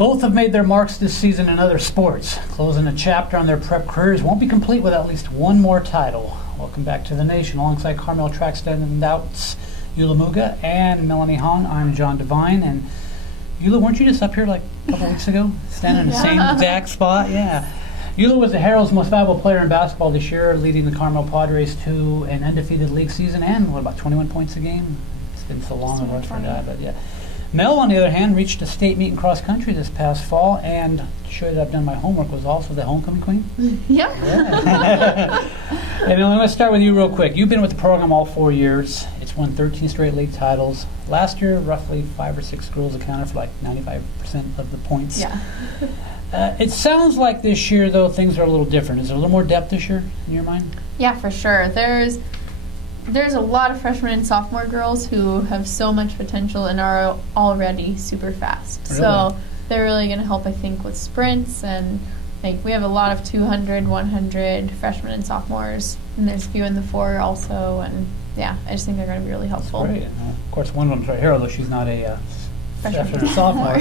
Both have made their marks this season in other sports. Closing a chapter on their prep careers won't be complete without at least one more title. Welcome back to the nation. Alongside Carmel track standouts Jule Muegge and Melanie Hong, I'm John Devine. And Jule, weren't you just up here like a couple weeks ago, standing in the same exact spot? Yeah. Jule was the Herald's most valuable player in basketball this year, leading the Carmel Padres to an undefeated league season and, what, about 21 points a game? It's been so long ago for that, but yeah. Mel, on the other hand, reached a state meet in cross country this past fall, and to show you that I've done my homework, was also the homecoming queen. Yep. Yeah. And I'm going to start with you real quick. You've been with the program all 4 years. It's won 13 straight league titles. Last year, roughly 5 or 6 girls accounted for like 95% of the points. Yeah. It sounds like this year, though, things are a little different. Is there a little more depth this year in your mind? Yeah, for sure. There's a lot of freshman and sophomore girls who have so much potential and are already super fast. Really? So they're really going to help, I think, with sprints, and like we have a lot of 200, 100 freshmen and sophomores, and there's a few in the 4 also, and yeah, I just think they're going to be really helpful. That's great. Of course, one of them's right here, although she's not a freshman or sophomore.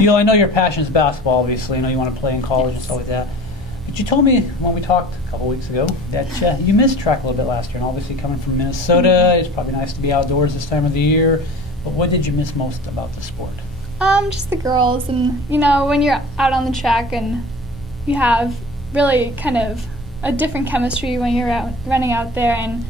You know, I know your passion is basketball, obviously. I know you want to play in college and stuff like that. But you told me when we talked a couple weeks ago that you missed track a little bit last year, and obviously coming from Minnesota, it's probably nice to be outdoors this time of the year. But what did you miss most about the sport? Just the girls, and you know, when you're out on the track and you have really kind of a different chemistry when you're out running out there, and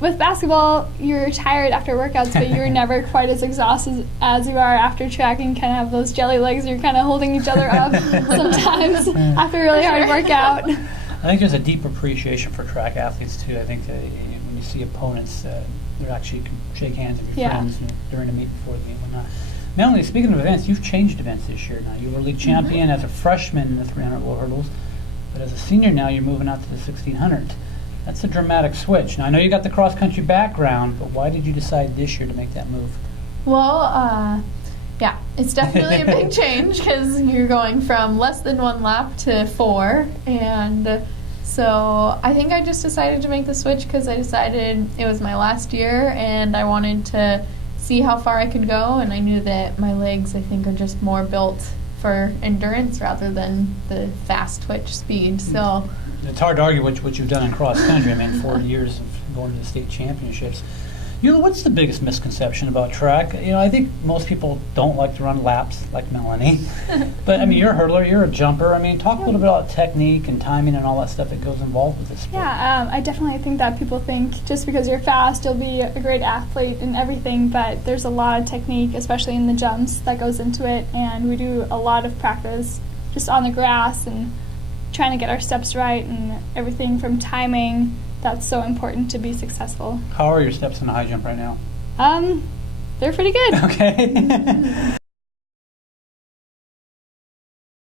with basketball, you're tired after workouts, but you're never quite as exhausted as you are after track, and kind of have those jelly legs. You're kind of holding each other up sometimes after a really hard workout. I think there's a deep appreciation for track athletes, too. I think that when you see opponents, they actually can shake hands with your friends during the meet before the game and whatnot. Melanie, speaking of events, you've changed events this year now. You were league champion as a freshman in the 300 low hurdles, but as a senior now, you're moving out to the 1600. That's a dramatic switch. Now, I know you got the cross-country background, but why did you decide this year to make that move? Well, yeah, it's definitely a big change because you're going from less than 1 lap to 4, and so I think I just decided to make the switch because I decided it was my last year and I wanted to see how far I could go, and I knew that my legs, I think, are just more built for endurance rather than the fast twitch speed. So it's hard to argue what you've done in cross country. I mean, 4 years of going to the state championships. You know, what's the biggest misconception about track? You know, I think most people don't like to run laps like Melanie. But, I mean, you're a hurdler, you're a jumper. I mean, talk a little bit about technique and timing and all that stuff that goes involved with this sport. Yeah, I definitely think that people think just because you're fast, you'll be a great athlete and everything, but there's a lot of technique, especially in the jumps, that goes into it, and we do a lot of practice just on the grass and trying to get our steps right and everything from timing. That's so important to be successful. How are your steps in the high jump right now? They're pretty good. Okay.